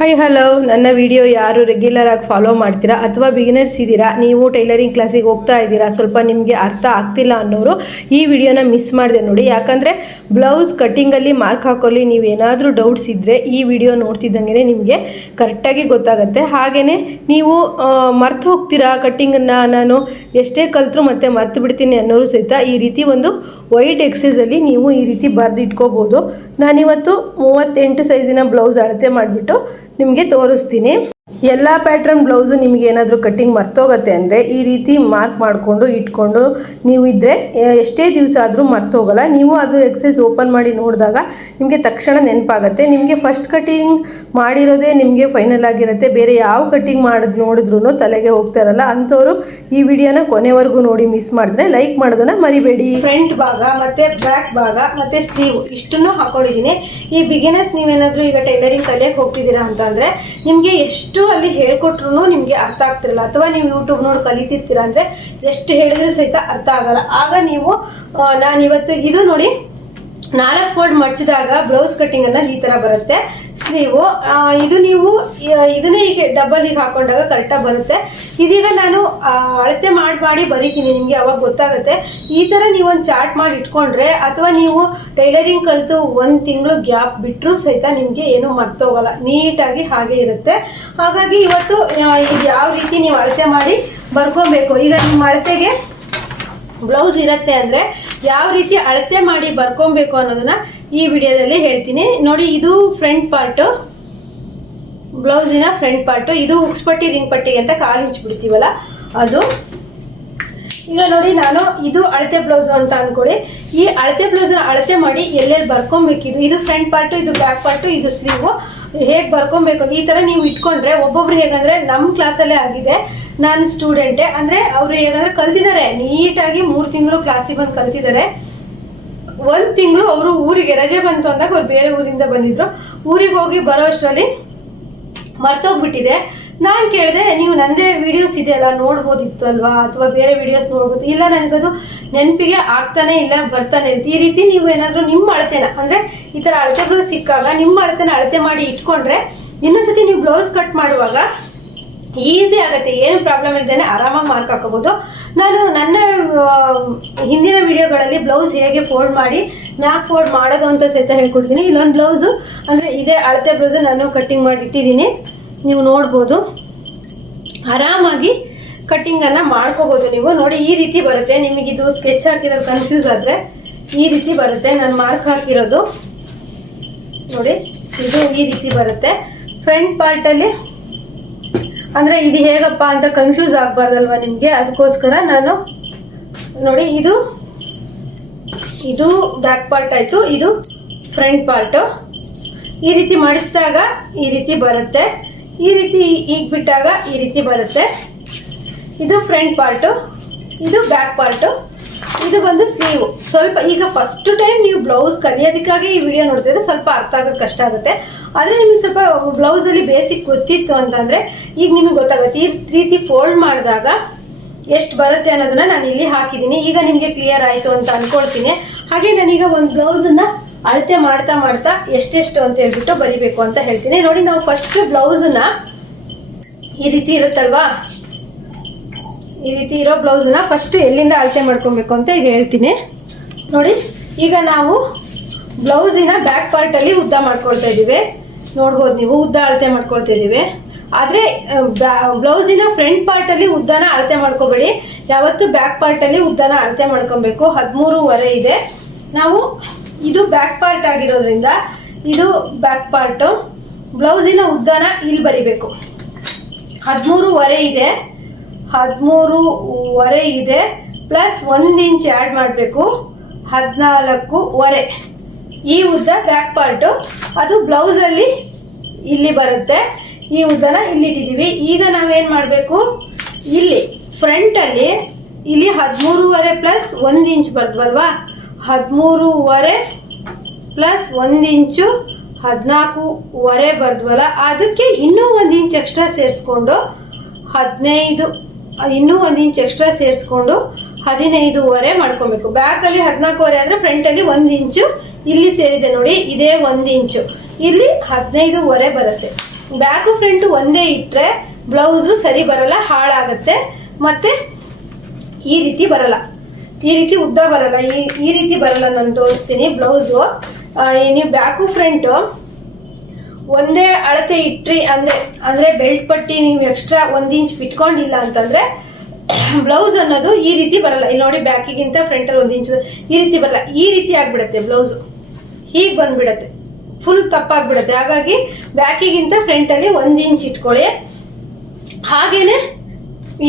Hi hello, ನನ್ನ video ಯಾರು regular ಆಗಿ ಫಾಲೋ ಮಾಡ್ತೀರಾ ಅಥವಾ ಬಿಗಿನರ್ಸ್ ಇದ್ದೀರಾ, ನೀವು ಟೈಲರಿಂಗ್ ಕ್ಲಾಸಿಗೆ ಹೋಗ್ತಾ ಇದ್ದೀರಾ, ಸ್ವಲ್ಪ ನಿಮಗೆ ಅರ್ಥ ಆಗ್ತಿಲ್ಲ ಅನ್ನೋರು ಈ ವಿಡಿಯೋನ ಮಿಸ್ ಮಾಡಿದೆ ನೋಡಿ. ಯಾಕಂದರೆ ಬ್ಲೌಸ್ ಕಟ್ಟಿಂಗಲ್ಲಿ ಮಾರ್ಕ್ ಹಾಕೊಳ್ಳಿ ನೀವೇನಾದರೂ ಡೌಟ್ಸ್ ಇದ್ದರೆ ಈ ವಿಡಿಯೋ ನೋಡ್ತಿದ್ದಂಗೆ ನಿಮಗೆ ಕರೆಕ್ಟಾಗಿ ಗೊತ್ತಾಗುತ್ತೆ. ಹಾಗೆಯೇ ನೀವು ಮರ್ತು ಹೋಗ್ತೀರಾ ಕಟ್ಟಿಂಗನ್ನು, ನಾನು ಎಷ್ಟೇ ಕಲಿತ್ರು ಮತ್ತೆ ಮರ್ತು ಬಿಡ್ತೀನಿ ಅನ್ನೋರು ಸಹಿತ ಈ ರೀತಿ ಒಂದು ವೈಟ್ ಎಕ್ಸೈಸಲ್ಲಿ ನೀವು ಈ ರೀತಿ ಬರೆದಿಟ್ಕೋಬೋದು. ನಾನಿವತ್ತು 38 ಸೈಜಿನ ಬ್ಲೌಸ್ ಅಳತೆ ಮಾಡಿಬಿಟ್ಟು ನಿಮಗೆ ತೋರಿಸ್ತೀನಿ. ಎಲ್ಲ ಪ್ಯಾಟ್ರನ್ ಬ್ಲೌಸು ನಿಮಗೆ ಏನಾದರೂ ಕಟ್ಟಿಂಗ್ ಮರ್ತೋಗುತ್ತೆ ಅಂದರೆ ಈ ರೀತಿ ಮಾರ್ಕ್ ಮಾಡಿಕೊಂಡು ಇಟ್ಕೊಂಡು ನೀವು ಇದ್ದರೆ ಎಷ್ಟೇ ದಿವಸ ಆದರೂ ಮರ್ತೋಗಲ್ಲ. ನೀವು ಅದು ಎಕ್ಸೈಸ್ ಓಪನ್ ಮಾಡಿ ನೋಡಿದಾಗ ನಿಮಗೆ ತಕ್ಷಣ ನೆನಪಾಗುತ್ತೆ. ನಿಮಗೆ ಫಸ್ಟ್ ಕಟ್ಟಿಂಗ್ ಮಾಡಿರೋದೇ ನಿಮಗೆ ಫೈನಲ್ ಆಗಿರುತ್ತೆ. ಬೇರೆ ಯಾವ ಕಟ್ಟಿಂಗ್ ನೋಡಿದ್ರೂ ತಲೆಗೆ ಹೋಗ್ತಾ ಇರಲ್ಲ. ಅಂಥವ್ರು ಈ ವಿಡಿಯೋನ ಕೊನೆವರೆಗೂ ನೋಡಿ, ಮಿಸ್ ಮಾಡಿದ್ರೆ ಲೈಕ್ ಮಾಡೋದನ್ನು ಮರಿಬೇಡಿ. ಫ್ರಂಟ್ ಭಾಗ ಮತ್ತು ಬ್ಯಾಕ್ ಭಾಗ ಮತ್ತು ಸ್ಲೀವ್ ಇಷ್ಟನ್ನು ಹಾಕೊಂಡಿದ್ದೀನಿ. ಈ ಬಿಗಿನರ್ಸ್ ನೀವೇನಾದರೂ ಈಗ ಟೈಲರಿಂಗ್ ಕಲಿಯೋಕ್ಕೆ ಹೋಗ್ತಿದ್ದೀರಾ ಅಂತಂದರೆ ನಿಮಗೆ ಎಷ್ಟು ಅಲ್ಲಿ ಹೇಳ್ಕೊಟ್ರು ನಿಮಗೆ ಅರ್ಥ ಆಗ್ತಿರಲ್ಲ, ಅಥವಾ ನೀವು ಯೂಟ್ಯೂಬ್ ನೋಡಿ ಕಲಿತಿರ್ತೀರ ಅಂದರೆ ಎಷ್ಟು ಹೇಳಿದ್ರೂ ಸಹಿತ ಅರ್ಥ ಆಗಲ್ಲ. ಆಗ ನೀವು ನಾನಿವತ್ತು ಇದು ನೋಡಿ 4 ಫೋಲ್ಡ್ ಮಡ್ಚಿದಾಗ ಬ್ಲೌಸ್ ಕಟ್ಟಿಂಗ್ ಅನ್ನೋದು ಈ ಥರ ಬರುತ್ತೆ. ಸ್ಲೀವು ಇದು ನೀವು ಇದನ್ನೇ ಹೀಗೆ ಡಬಲ್ ಹಾಕೊಂಡಾಗ ಕರೆಕ್ಟಾಗಿ ಬರುತ್ತೆ. ಇದೀಗ ನಾನು ಅಳತೆ ಮಾಡಿ ಬರೀತೀನಿ, ನಿಮಗೆ ಅವಾಗ ಗೊತ್ತಾಗುತ್ತೆ. ಈ ಥರ ನೀವೊಂದು ಚಾರ್ಟ್ ಮಾಡಿ ಇಟ್ಕೊಂಡ್ರೆ ಅಥವಾ ನೀವು ಟೈಲರಿಂಗ್ ಕಲಿತು 1 ತಿಂಗಳು ಗ್ಯಾಪ್ ಬಿಟ್ಟರೂ ಸಹಿತ ನಿಮಗೆ ಏನೂ ಮರ್ತೋಗಲ್ಲ, ನೀಟಾಗಿ ಹಾಗೆ ಇರುತ್ತೆ. ಹಾಗಾಗಿ ಇವತ್ತು ಇದು ಯಾವ ರೀತಿ ನೀವು ಅಳತೆ ಮಾಡಿ ಬರ್ಕೊಬೇಕು, ಈಗ ನಿಮ್ಮ ಅಳತೆಗೆ ಬ್ಲೌಸ್ ಇರುತ್ತೆ ಅಂದರೆ ಯಾವ ರೀತಿ ಅಳತೆ ಮಾಡಿ ಬರ್ಕೊಬೇಕು ಅನ್ನೋದನ್ನ ಈ ವಿಡಿಯೋದಲ್ಲಿ ಹೇಳ್ತೀನಿ ನೋಡಿ. ಇದು ಫ್ರಂಟ್ ಪಾರ್ಟು, ಬ್ಲೌಸಿನ ಫ್ರಂಟ್ ಪಾರ್ಟು. ಇದು ಹುಕ್ಸ್ ಪಟ್ಟಿ ರಿಂಗ್ ಪಟ್ಟಿಗೆ ಅಂತ 1/4 ಇಂಚ್ ಬಿಡ್ತೀವಲ್ಲ ಅದು. ಈಗ ನೋಡಿ, ನಾನು ಇದು ಅಳತೆ ಬ್ಲೌಸು ಅಂತ ಅಂದ್ಕೊಳ್ಳಿ. ಈ ಅಳತೆ ಬ್ಲೌಸನ್ನ ಅಳತೆ ಮಾಡಿ ಎಲ್ಲೆಲ್ಲಿ ಬರ್ಕೊಬೇಕಿದು, ಇದು ಫ್ರಂಟ್ ಪಾರ್ಟು, ಇದು ಬ್ಯಾಕ್ ಪಾರ್ಟು, ಇದು ಸ್ಲೀವು, ಹೇಗೆ ಬರ್ಕೊಬೇಕು ಈ ಥರ ನೀವು ಇಟ್ಕೊಂಡ್ರೆ ಒಬ್ಬೊಬ್ರು ಹೇಗಂದರೆ ನಮ್ಮ ಕ್ಲಾಸಲ್ಲೇ ಆಗಿದೆ. ನಾನು ಸ್ಟೂಡೆಂಟೇ ಅಂದರೆ ಅವರು ಹೇಗಂದರೆ ಕಲ್ತಿದ್ದಾರೆ ನೀಟಾಗಿ 3 ತಿಂಗಳು ಕ್ಲಾಸಿಗೆ ಬಂದು ಕಲ್ತಿದ್ದಾರೆ. 1 ತಿಂಗಳು ಅವರು ಊರಿಗೆ ರಜೆ ಬಂತು ಅಂದಾಗ ಅವ್ರು ಬೇರೆ ಊರಿಂದ ಬಂದಿದ್ರು. ಊರಿಗೆ ಹೋಗಿ ಬರೋ ಅಷ್ಟರಲ್ಲಿ ಮರ್ತೋಗ್ಬಿಟ್ಟಿದೆ. ನಾನು ಕೇಳಿದೆ, ನೀವು ನನ್ನದೇ ವೀಡಿಯೋಸ್ ಇದೆಯಲ್ಲ ನೋಡ್ಬೋದಿತ್ತು ಅಲ್ವಾ, ಅಥವಾ ಬೇರೆ ವೀಡಿಯೋಸ್ ನೋಡ್ಬೋದು. ಇಲ್ಲ, ನನಗದು ನೆನಪಿಗೆ ಆಗ್ತಾನೆ ಇಲ್ಲ, ಬರ್ತಾನೆ ಅಂತ. ಈ ರೀತಿ ನೀವು ಏನಾದರೂ ನಿಮ್ಮ ಅಳತೆನ ಅಂದರೆ ಈ ಥರ ಅಳತೆಗಳು ಸಿಕ್ಕಾಗ ನಿಮ್ಮ ಅಳತೆನ ಅಳತೆ ಮಾಡಿ ಇಟ್ಕೊಂಡ್ರೆ ಇನ್ನೊಂದ್ಸತಿ ನೀವು ಬ್ಲೌಸ್ ಕಟ್ ಮಾಡುವಾಗ ಈಸಿ ಆಗುತ್ತೆ, ಏನು ಪ್ರಾಬ್ಲಮ್ ಇಲ್ಲದೇ ಆರಾಮಾಗಿ ಮಾರ್ಕ್ ಹಾಕೋಬೋದು. ನಾನು ನನ್ನ ಹಿಂದಿನ ವಿಡಿಯೋಗಳಲ್ಲಿ ಬ್ಲೌಸ್ ಹೇಗೆ ಫೋಲ್ಡ್ ಮಾಡಿ 4 ಫೋಲ್ಡ್ ಮಾಡೋದು ಅಂತ ಸಹಿತ ಹೇಳ್ಕೊಡ್ತೀನಿ. ಇಲ್ಲೊಂದು ಬ್ಲೌಸು ಅಂದರೆ ಇದೇ ಅಳತೆ ಬ್ಲೌಸು ನಾನು ಕಟ್ಟಿಂಗ್ ಮಾಡಿ ಇಟ್ಟಿದ್ದೀನಿ, ನೀವು ನೋಡ್ಬೋದು. ಆರಾಮಾಗಿ ಕಟ್ಟಿಂಗನ್ನು ಮಾಡ್ಕೋಬೋದು ನೀವು ನೋಡಿ. ಈ ರೀತಿ ಬರುತ್ತೆ. ನಿಮಗಿದು ಸ್ಕೆಚ್ ಹಾಕಿರೋದು ಕನ್ಫ್ಯೂಸ್ ಆದರೆ ಈ ರೀತಿ ಬರುತ್ತೆ. ನಾನು ಮಾರ್ಕ್ ಹಾಕಿರೋದು ನೋಡಿ, ಇದು ಈ ರೀತಿ ಬರುತ್ತೆ. ಫ್ರಂಟ್ ಪಾರ್ಟಲ್ಲಿ ಅಂದರೆ ಇದು ಹೇಗಪ್ಪ ಅಂತ ಕನ್ಫ್ಯೂಸ್ ಆಗಬಾರ್ದಲ್ವ ನಿಮಗೆ, ಅದಕ್ಕೋಸ್ಕರ ನಾನು ನೋಡಿ, ಇದು ಬ್ಯಾಕ್ ಪಾರ್ಟ್ ಆಯಿತು, ಇದು ಫ್ರಂಟ್ ಪಾರ್ಟು. ಈ ರೀತಿ ಮಾಡಿಸಿದಾಗ ಈ ರೀತಿ ಬರುತ್ತೆ, ಈ ರೀತಿ ಈಗ ಬಿಟ್ಟಾಗ ಈ ರೀತಿ ಬರುತ್ತೆ. ಇದು ಫ್ರಂಟ್ ಪಾರ್ಟು, ಇದು ಬ್ಯಾಕ್ ಪಾರ್ಟು, ಇದು ಬಂದು ಸ್ಲೀವು. ಸ್ವಲ್ಪ ಈಗ ಫಸ್ಟ್ ಟೈಮ್ ನೀವು ಬ್ಲೌಸ್ ಕಲಿಯೋದಕ್ಕಾಗಿ ಈ ವಿಡಿಯೋ ನೋಡ್ತಿದ್ರೆ ಸ್ವಲ್ಪ ಅರ್ಥ ಆಗೋದು ಕಷ್ಟ ಆಗುತ್ತೆ. ಆದರೆ ನಿಮಗೆ ಸ್ವಲ್ಪ ಬ್ಲೌಸಲ್ಲಿ ಬೇಸಿಕ್ ಗೊತ್ತಿತ್ತು ಅಂತಂದರೆ ಈಗ ನಿಮಗೆ ಗೊತ್ತಾಗುತ್ತೆ. ಈ ರೀತಿ ಫೋಲ್ಡ್ ಮಾಡಿದಾಗ ಎಷ್ಟು ಬರುತ್ತೆ ಅನ್ನೋದನ್ನ ನಾನು ಇಲ್ಲಿ ಹಾಕಿದ್ದೀನಿ. ಈಗ ನಿಮಗೆ ಕ್ಲಿಯರ್ ಆಯಿತು ಅಂತ ಅಂದ್ಕೊಳ್ತೀನಿ. ಹಾಗೆ ನಾನೀಗ ಒಂದು ಬ್ಲೌಸನ್ನು ಅಳತೆ ಮಾಡ್ತಾ ಎಷ್ಟೆಷ್ಟು ಅಂತ ಹೇಳ್ಬಿಟ್ಟು ಬರಿಬೇಕು ಅಂತ ಹೇಳ್ತೀನಿ ನೋಡಿ. ನಾವು ಫಸ್ಟ್ ಬ್ಲೌಸನ್ನ ಈ ರೀತಿ ಇರುತ್ತಲ್ವಾ, ಈ ರೀತಿ ಇರೋ ಬ್ಲೌಸನ್ನ ಫಸ್ಟು ಎಲ್ಲಿಂದ ಅಳತೆ ಮಾಡ್ಕೊಬೇಕು ಅಂತ ಈಗ ಹೇಳ್ತೀನಿ ನೋಡಿ. ಈಗ ನಾವು ಬ್ಲೌಸಿನ ಬ್ಯಾಕ್ ಪಾರ್ಟಲ್ಲಿ ಉದ್ದ ಮಾಡ್ಕೊಳ್ತಾ ಇದ್ದೀವಿ, ನೋಡ್ಬೋದು ನೀವು, ಉದ್ದ ಅಳತೆ ಮಾಡ್ಕೊಳ್ತಾ ಇದ್ದೀವಿ. ಆದರೆ ಬ್ಲೌಸಿನ ಫ್ರಂಟ್ ಪಾರ್ಟಲ್ಲಿ ಉದ್ದನ ಅಳತೆ ಮಾಡ್ಕೋಬೇಡಿ, ಯಾವತ್ತು ಬ್ಯಾಕ್ ಪಾರ್ಟಲ್ಲಿ ಉದ್ದನ ಅಳತೆ ಮಾಡ್ಕೊಬೇಕು. 13.5 ಇದೆ. ನಾವು ಇದು ಬ್ಯಾಕ್ ಪಾರ್ಟ್ ಆಗಿರೋದ್ರಿಂದ ಇದು ಬ್ಯಾಕ್ ಪಾರ್ಟು, ಬ್ಲೌಸಿನ ಉದ್ದನ ಇಲ್ಲಿ ಬರಿಬೇಕು. 13.5 ಇದೆ, 13.5 ಇದೆ, ಪ್ಲಸ್ 1 ಇಂಚ್ ಆ್ಯಡ್ ಮಾಡಬೇಕು, 14.5. ಈ ಉದ್ದ ಬ್ಯಾಕ್ ಪಾರ್ಟು, ಅದು ಬ್ಲೌಸಲ್ಲಿ ಇಲ್ಲಿ ಬರುತ್ತೆ. ಈ ಉದ್ದನ ಇಲ್ಲಿಟ್ಟಿದ್ದೀವಿ. ಈಗ ನಾವೇನು ಮಾಡಬೇಕು, ಇಲ್ಲಿ ಫ್ರಂಟಲ್ಲಿ ಇಲ್ಲಿ 13.5 ಪ್ಲಸ್ 1 ಇಂಚ್ ಬರ್ತವಲ್ವಾ, 13.5 ಪ್ಲಸ್ 1 ಇಂಚು 14.5 ಬರ್ದ್ವಲ್ಲ, ಅದಕ್ಕೆ ಇನ್ನೂ 1 ಇಂಚ್ ಎಕ್ಸ್ಟ್ರಾ ಸೇರಿಸ್ಕೊಂಡು 15, ಇನ್ನೂ 1 ಇಂಚ್ ಎಕ್ಸ್ಟ್ರಾ ಸೇರಿಸ್ಕೊಂಡು 15.5 ಮಾಡ್ಕೊಬೇಕು. ಬ್ಯಾಕಲ್ಲಿ 14.5 ಅಂದರೆ ಫ್ರಂಟಲ್ಲಿ 1 ಇಂಚು ಇಲ್ಲಿ ಸೇರಿದೆ ನೋಡಿ, ಇದೇ 1 ಇಂಚು, ಇಲ್ಲಿ 15.5 ಬರುತ್ತೆ. ಬ್ಯಾಕು ಫ್ರಂಟು ಒಂದೇ ಇಟ್ಟರೆ ಬ್ಲೌಸು ಸರಿ ಬರಲ್ಲ, ಹಾಳಾಗುತ್ತೆ. ಮತ್ತು ಈ ರೀತಿ ಬರಲ್ಲ, ಈ ರೀತಿ ಉದ್ದ ಬರಲ್ಲ, ಈ ರೀತಿ ಬರಲ್ಲ. ನಾನು ತೋರಿಸ್ತೀನಿ ಬ್ಲೌಸು. ನೀವು ಬ್ಯಾಕು ಫ್ರಂಟು ಒಂದೇ ಅಳತೆ ಇಟ್ರಿ ಅಂದರೆ ಬೆಲ್ಟ್ ಪಟ್ಟಿ ನೀವು ಎಕ್ಸ್ಟ್ರಾ 1 ಇಂಚ್ ಬಿಟ್ಕೊಂಡಿಲ್ಲ ಅಂತಂದರೆ ಬ್ಲೌಸ್ ಅನ್ನೋದು ಈ ರೀತಿ ಬರಲ್ಲ. ಇಲ್ಲಿ ನೋಡಿ, ಬ್ಯಾಕಿಗಿಂತ ಫ್ರಂಟಲ್ಲಿ 1 ಇಂಚು ಈ ರೀತಿ ಬರಲ್ಲ, ಈ ರೀತಿ ಆಗಿಬಿಡುತ್ತೆ ಬ್ಲೌಸು. ಹೀಗೆ ಬಂದುಬಿಡುತ್ತೆ, ಫುಲ್ ತಪ್ಪಾಗಿಬಿಡುತ್ತೆ. ಹಾಗಾಗಿ ಬ್ಯಾಕಿಗಿಂತ ಫ್ರಂಟಲ್ಲಿ 1 ಇಂಚ್ ಇಟ್ಕೊಳ್ಳಿ. ಹಾಗೆಯೇ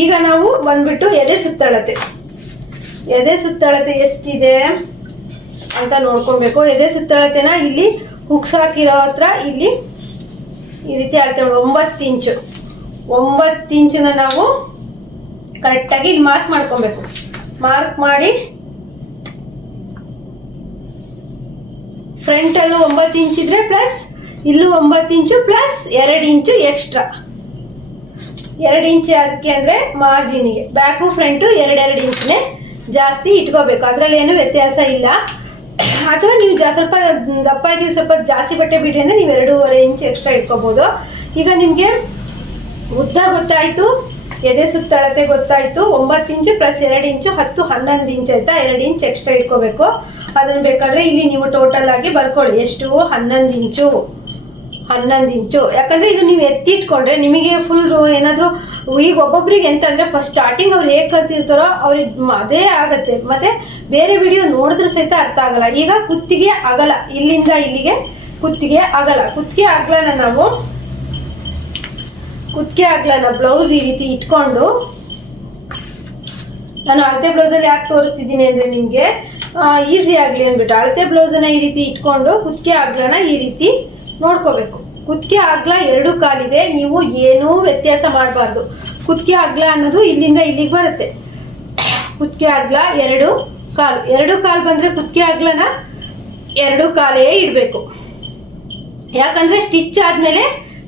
ಈಗ ನಾವು ಬಂದ್ಬಿಟ್ಟು ಎದೆ ಸುತ್ತಳತೆ ಎಷ್ಟಿದೆ ಅಂತ ನೋಡ್ಕೊಬೇಕು. ಎದೆ ಸುತ್ತಳತೆನ ಇಲ್ಲಿ ಹುಕ್ಸ್ ಹಾಕಿರೋ ಹತ್ರ ಇಲ್ಲಿ ಈ ರೀತಿ ಅಳತೆ 9 ಇಂಚು. 9 ಇಂಚನ್ನ ನಾವು ಕರೆಕ್ಟಾಗಿ ಇಲ್ಲಿ ಮಾರ್ಕ್ ಮಾಡ್ಕೊಬೇಕು. ಮಾರ್ಕ್ ಮಾಡಿ ಫ್ರಂಟಲ್ಲೂ 9 ಇಂಚ್ ಇದ್ರೆ ಪ್ಲಸ್ ಇಲ್ಲೂ 9 ಇಂಚು ಪ್ಲಸ್ 2 ಇಂಚು ಎಕ್ಸ್ಟ್ರಾ. 2 ಇಂಚ್ ಅದಕ್ಕೆ ಅಂದರೆ ಮಾರ್ಜಿನಿಗೆ. ಬ್ಯಾಕು ಫ್ರಂಟು 2 ಇಂಚನೇ ಜಾಸ್ತಿ ಇಟ್ಕೋಬೇಕು, ಅದರಲ್ಲೇನು ವ್ಯತ್ಯಾಸ ಇಲ್ಲ. ಅಥವಾ ನೀವು ಸ್ವಲ್ಪ ದಪ್ಪ ಇದ್ದೀವಿ, ಸ್ವಲ್ಪ ಜಾಸ್ತಿ ಬಟ್ಟೆ ಬಿಡ್ರಿ ಅಂದರೆ ನೀವು 2.5 ಇಂಚ್ ಎಕ್ಸ್ಟ್ರಾ ಇಟ್ಕೋಬೋದು. ಈಗ ನಿಮಗೆ ಉದ್ದ ಗೊತ್ತಾಯಿತು, ಎದೆ ಸುತ್ತಳತೆ ಗೊತ್ತಾಯಿತು. 9 ಇಂಚು ಪ್ಲಸ್ 2 ಇಂಚು 10 11 ಇಂಚ್ ಆಯಿತಾ. 2 ಇಂಚ್ ಎಕ್ಸ್ಟ್ರಾ ಇಟ್ಕೋಬೇಕು. ಅದನ್ನು ಬೇಕಾದರೆ ಇಲ್ಲಿ ನೀವು ಟೋಟಲ್ ಆಗಿ ಬರ್ಕೊಳ್ಳಿ. ಎಷ್ಟು? 11 ಇಂಚು. ಯಾಕಂದರೆ ಇದು ನೀವು ಎತ್ತಿಟ್ಕೊಂಡ್ರೆ ನಿಮಗೆ ಫುಲ್ ಏನಾದರೂ ಈಗ ಒಬ್ಬೊಬ್ರಿಗೆ ಎಂತಂದರೆ ಫಸ್ಟ್ ಸ್ಟಾರ್ಟಿಂಗ್ ಅವ್ರು ಹೇಗೆ ಕಲ್ತಿರ್ತಾರೋ ಅವ್ರಿಗೆ ಅದೇ ಆಗುತ್ತೆ. ಮತ್ತು ಬೇರೆ ವಿಡಿಯೋ ನೋಡಿದ್ರೂ ಸಹಿತ ಅರ್ಥ ಆಗಲ್ಲ. ಈಗ ಕುತ್ತಿಗೆ ಅಗಲ, ಇಲ್ಲಿಂದ ಇಲ್ಲಿಗೆ ಕುತ್ತಿಗೆ ಅಗಲನ ನಾವು ಬ್ಲೌಸ್ ಈ ರೀತಿ ಇಟ್ಕೊಂಡು, ನಾನು ಅಳತೆ ಬ್ಲೌಸಲ್ಲಿ ಯಾಕೆ ತೋರಿಸ್ತಿದ್ದೀನಿ ಅಂದರೆ ನಿಮಗೆ ಈಸಿ ಆಗಲಿ ಅಂದ್ಬಿಟ್ಟು ಅಳತೆ ಬ್ಲೌಸನ್ನ ಈ ರೀತಿ ಇಟ್ಕೊಂಡು ಕುತ್ತಿಗೆ ಅಗಲನ ಈ ರೀತಿ ನೋಡ್ಕೋಬೇಕು. ಕುತ್ತಿಗೆ ಅಗಲ 2 ಕಾಲಿದೆ, ನೀವು ಏನೂ ವ್ಯತ್ಯಾಸ ಮಾಡಬಾರ್ದು. ಕುತ್ತಿಗೆ ಅಗಲ ಅನ್ನೋದು ಇಲ್ಲಿಂದ ಇಲ್ಲಿಗೆ ಬರುತ್ತೆ. ಕುತ್ತಿಗೆ ಅಗಲ 2 ಕಾಲು ಬಂದರೆ ಕುತ್ತಿಗೆ ಅಗಲನ 2 ಕಾಲೇ ಇಡಬೇಕು. ಯಾಕಂದರೆ ಸ್ಟಿಚ್ ಆದಮೇಲೆ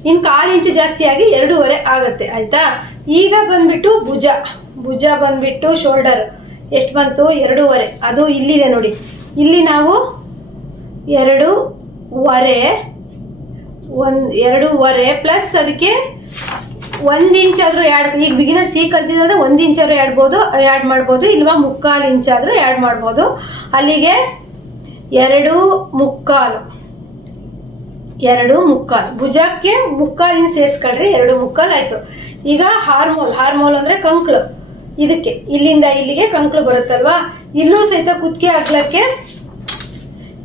ಇನ್ನು 1/4 ಇಂಚು ಜಾಸ್ತಿ ಆಗಿ 2.5 ಆಗುತ್ತೆ ಆಯಿತಾ. ಈಗ ಬಂದುಬಿಟ್ಟು ಭುಜ ಬಂದುಬಿಟ್ಟು ಶೋಲ್ಡರ್ ಎಷ್ಟು ಬಂತು? 2.5. ಅದು ಇಲ್ಲಿದೆ ನೋಡಿ, ಇಲ್ಲಿ ನಾವು 2.5 ಪ್ಲಸ್ ಅದಕ್ಕೆ 1 ಇಂಚ್ ಆದರೂ ಈಗ ಬಿಗಿನರ್ಸ್ ಈಗ ಕಲ್ತಿದ್ರೆ 1 ಇಂಚ್ ಆದರೂ ಆ್ಯಡ್ ಮಾಡ್ಬೋದು, ಇಲ್ವಾ 3/4 ಇಂಚ್ ಆದರೂ ಆ್ಯಡ್ ಮಾಡ್ಬೋದು. ಅಲ್ಲಿಗೆ 2.75 ಭುಜಕ್ಕೆ 3/4 ಇಂಚ್ ಸೇರಿಸ್ಕೊಳ್ರಿ, 2.75 ಆಯಿತು. ಈಗ ಹಾರ್ಮೋಲ್ ಅಂದರೆ ಕಂಕ್ಳು, ಇದಕ್ಕೆ ಇಲ್ಲಿಂದ ಇಲ್ಲಿಗೆ ಕಂಕ್ಳು ಬರುತ್ತಲ್ವಾ, ಇಲ್ಲೂ ಸಹಿತ ಕುತ್ತಿಗೆ ಅಗಲಕ್ಕೆ